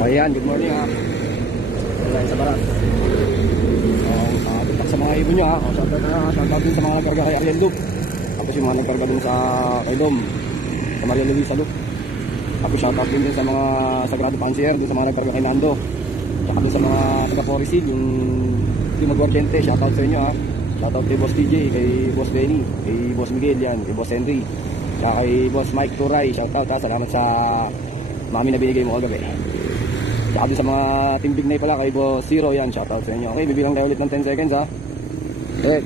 O ayan, good morning ha. Wala sa barat. Tupak sa mga ibon nyo ha. Shoutout din sa mga nagkarga kay Ariel Loop. Tapos yung mga nagkarga dun sa kay Dom, sa Maria Luisa Loop. Tapos shoutout din sa mga Sagrado Pansier, dun sa mga nagkarga kay Nando. Tsaka dun sa mga taga-Forisil, yung Magwarchente. Shoutout sa inyo ha. Shoutout kay Boss TJ, kay Boss Benny, kay Boss Miguel yan, kay Boss Henry, tsaka kay Boss Mike Turay. Shoutout ha. Salamat sa mami na binigay mo kagabi. Tsaka din sa mga Team Big Nay pala, kay Boss Zero yan, shoutout sa inyo. Okay, bibilang tayo ulit ng 10 seconds ha. Okay.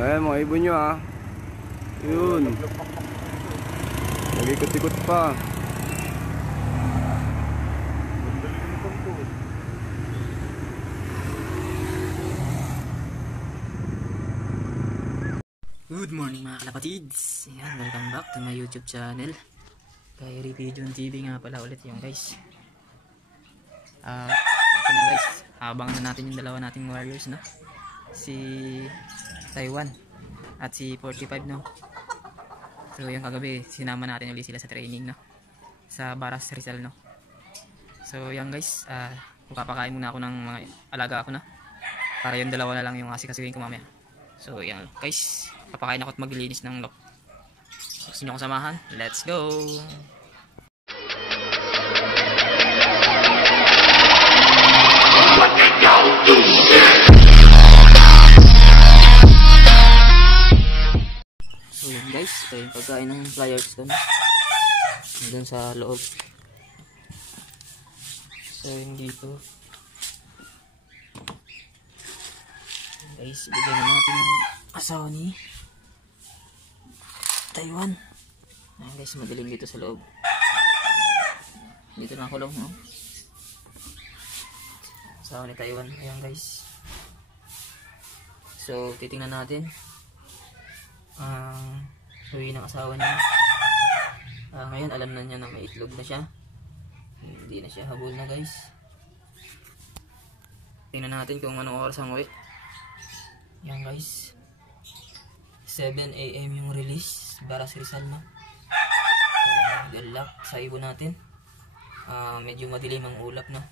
Ayan mga ibon nyo ha. Yun. Nag-ikot-ikot pa. Good morning mga kalapatids. Ayan, welcome back to my YouTube channel. Kay Ripijon TV nga pala ulit yung guys. Ito na guys, abangan na natin yung dalawa nating warriors no. Si Taiwan at si 45 no. So yung kagabi sinama natin ulit sila sa training no, sa Baras Rizal no. So yan guys, papakain muna ako ng mga alaga ako na, para yung dalawa na lang yung asikasuhin ko mamaya. So yan guys, papakain ako at maglilinis ng lock. Gusto nyo ko samahan? Let's go! So yun guys, ito yung pagkain ng flyers ko na doon sa loob. So yun dito guys, bigyan na natin yung asawa ni Taiwan. Ayan guys, madilim dito sa loob. Dito na kulong no? Asawa ni Taiwan. Ayan guys, so titingnan natin uwi ng asawa niya. Ngayon alam na niya na may itlog na siya, hindi na siya habol na guys. Tingnan natin kung anong oras ang uwi. Yan guys, 7 AM yung release, Baras Rizal na. So, good luck sa ibon natin. Medyo madilim ang ulap na.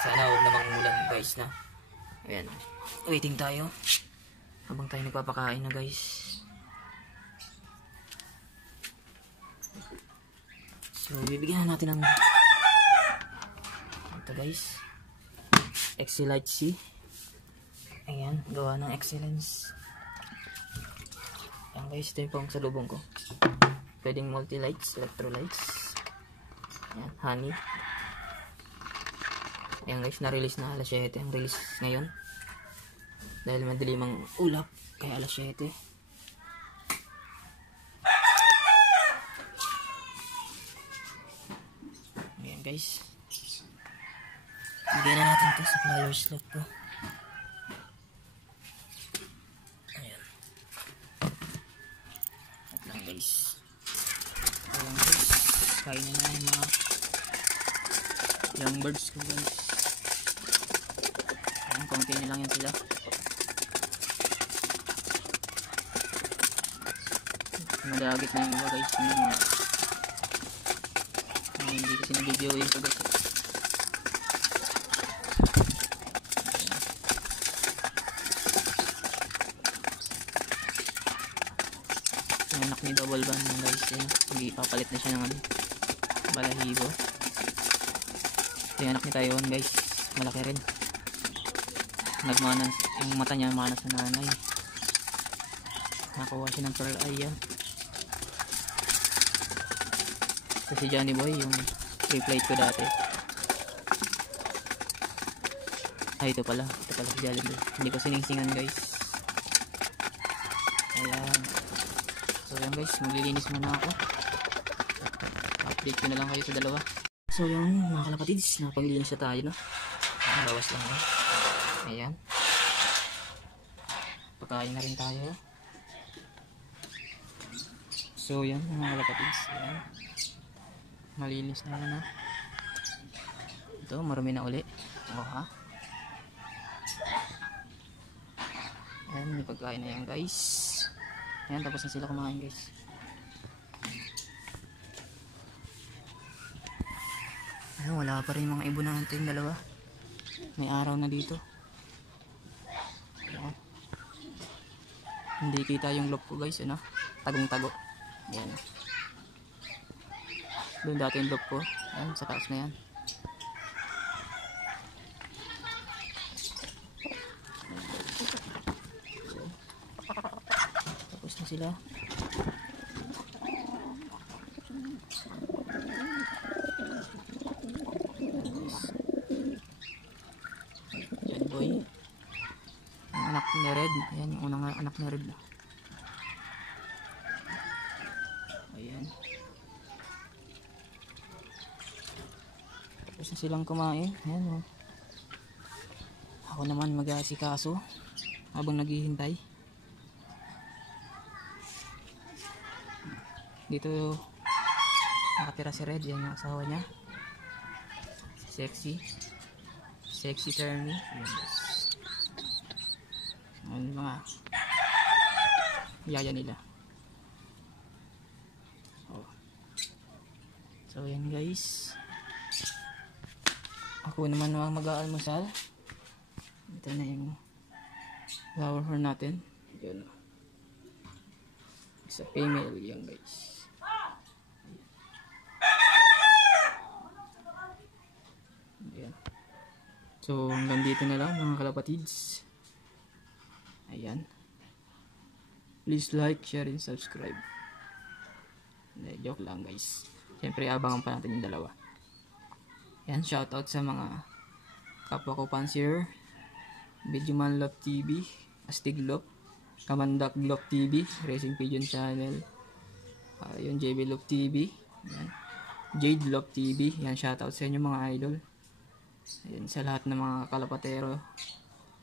Sana huwag namang ulan guys na. Ayan, waiting tayo habang tayo nagpapakain na guys. So bibigyan na natin ng ito guys, Excellite C. Ayan, gawa ng excellence. Ayan guys, ito yung pang salubong ko. Pwedeng multi-lights, electrolytes. Ayan, honey. Ayan guys, na-release na alas 7 ang release ngayon. Dahil madilim ang ulap, kaya alas 7. Ayan guys, bigyan na natin ito sa flyer slot ko. Ayan. At lang guys. Ayan guys, kain na yung mga young birds ko guys. Ayan, konti na lang yan sila. Madagit na yung iba guys. Hindi kasi nag-video yung guys. Yung anak ni double band guys, pag ipapalit na siya ng balahibo. Ito yung anak ni Taiwan guys. Malaki rin. Nagmanas. Yung mata niya manas sa nanay. Nakuha siya ng pearl eye yan. Ito si Johnny Boy. Yung replate ko dati. Ay ito pala. Ito pala si Johnny Boy. Hindi ko siningsingan guys. Ayan. So yan guys. Maglilinis muna ako. Update ko na lang kayo sa dalawa. So yun mga kalapatids, nakapaglinis na tayo, no? Bawas lang, no? Ayan. Pagkain na rin tayo. So yan mga kalapatids, ayan. Malinis na, no? Ito, marumi na uli. O ha? Ayan, may pagkain na yan guys. Ayan, tapos na sila kumain guys. Ayun, wala pa rin mga ibon natin dalawa. May araw na dito. Ayan. Hindi kita yung loop ko guys, ano? Tagong-tago. Ayan. Doon dati yung loop ko. Ayan, sa taas na yan. Tapos na sila. Boy, ang anak ni Red. Ayan yung unang anak ni Red. Ayan. Tapos na silang kumain. Ayan, oh. Ako naman mag-aasikaso habang naghihintay. Dito nakatira si Red. Yan yung asawa niya, Sexy Termy. Ayan mga yaya nila. Oh. So yan guys. Ako naman mag-aalmusal. Ito na yung flower horn natin. Ayan. Isa female yan guys. So hanggang dito na lang mga kalapatids. Ayan. Please like, share, and subscribe. Joke lang guys. Siyempre abangan pa natin yung dalawa. Ayan, shoutout sa mga kapwa ko pansier. Videoman Love TV, Astig Love, Kamandak Love TV, Racing Pigeon Channel, yung JB Love TV, ayan. Jade Love TV. Ayan, shoutout sa inyo mga idol. Ayan, sa lahat ng mga kalapatero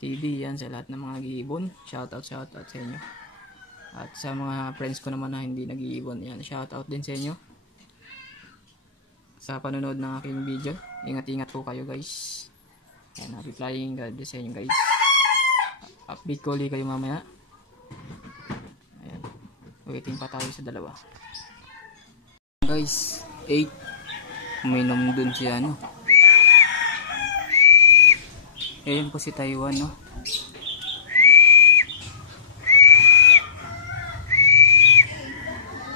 TV, yan, sa lahat ng mga giibon, shoutout sa inyo. At sa mga friends ko naman na hindi nag-iibon, yan, shoutout din sa inyo sa panonood ng aking video. Ingat-ingat po kayo guys. Ayan, happy flying, God bless sa inyo guys. Update ko ulit kayo mamaya. Ayan, waiting pa tayo sa dalawa guys. 8 uminom dun siya, ano. Ayan po si Taiwan, no.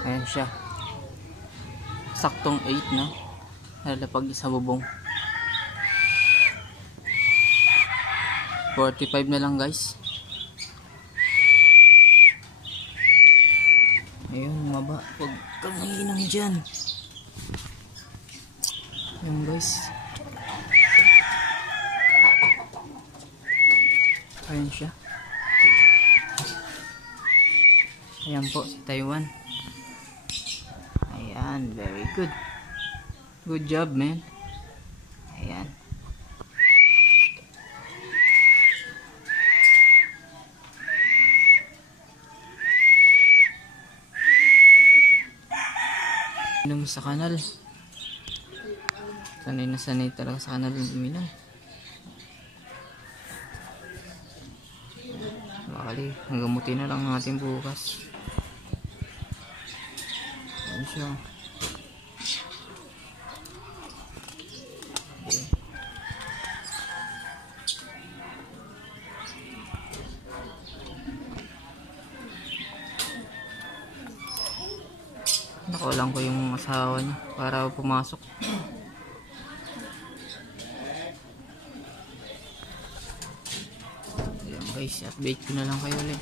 Ayan siya. Saktong 8, no. Nalapag sa bubong. 45 na lang guys. Ayun, maba. Huwag kang nahinang dyan. Ayan guys. Ayan siya. Ayan po si Taiwan. Ayan, very good. Good job, man. Ayan. Inom sa kanal. Sanay na sanay talaga sa kanal uminom. Bakali, hanggamutin na lang natin bukas. Ayan siya. Okay. Nakawalan ko yung asawa niya para pumasok. guys, update ko na lang kayo ulit.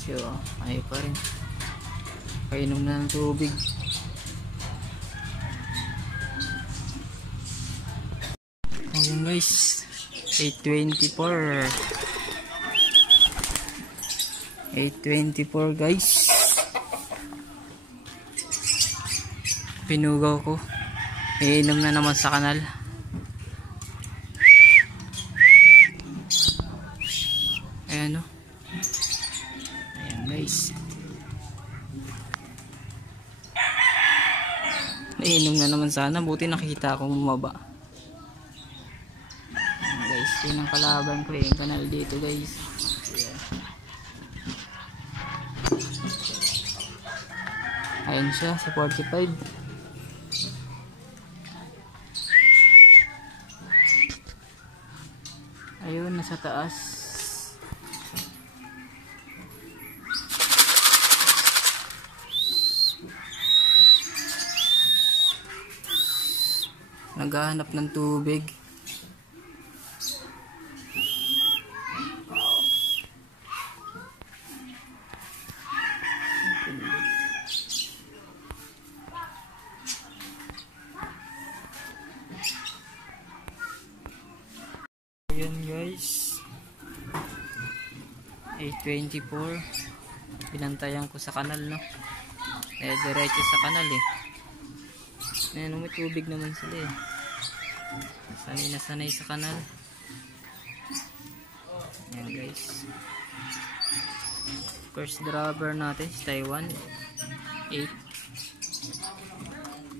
So, ay pa rin. Painom na ng tubig. Ayan guys, 8:24 guys. Pinugaw ko. Iinom na naman sa kanal. Ayan o. Ayan guys. Iinom na naman sana. Buti nakita ko bumaba. Ayan guys, yun ang kalaban ko yung kanal dito guys. Ayan siya, si 45. Ayun, nasa taas. Naghahanap ng tubig. Ayan guys, 8:24. Binantayan ko sa kanal, no? Diretso sa kanal eh. Ayan, may tubig naman sila eh. Sanay na sanay sa kanal. Ayan guys, first driver natin si Taiwan 8.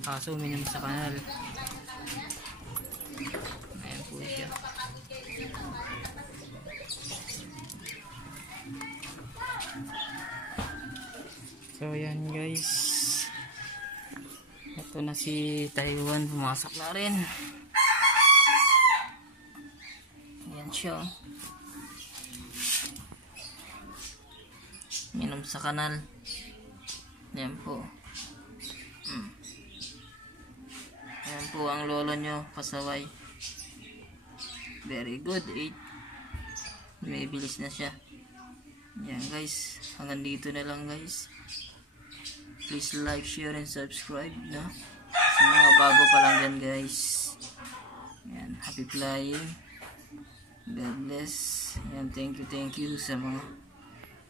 Kaso uminom sa kanal. Ayan po siya. So yan guys, ito na si Taiwan, pumasok na rin. Yan siya, minom sa kanal. Yan po. Yan po ang lolo nyo, pasaway. Very good, 8. May bilis na siya. Yan guys, hanggang dito na lang guys. Please like, share, and subscribe, no? Sa mga bago pa lang dyan guys. Yan, happy flying. God bless. Yan, thank you sa mga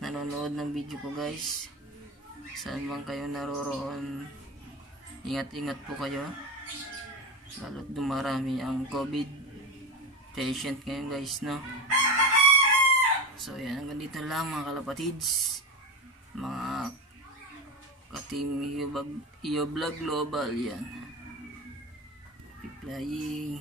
nanonood ng video ko guys. Saan man kayo naroroon, ingat-ingat po kayo. Lalo't dumarami ang COVID patient ngayon guys, no? So yan, hanggang dito lang mga kalapatids, mga ka-team Iyo Vlog Global. Yan, happy flying.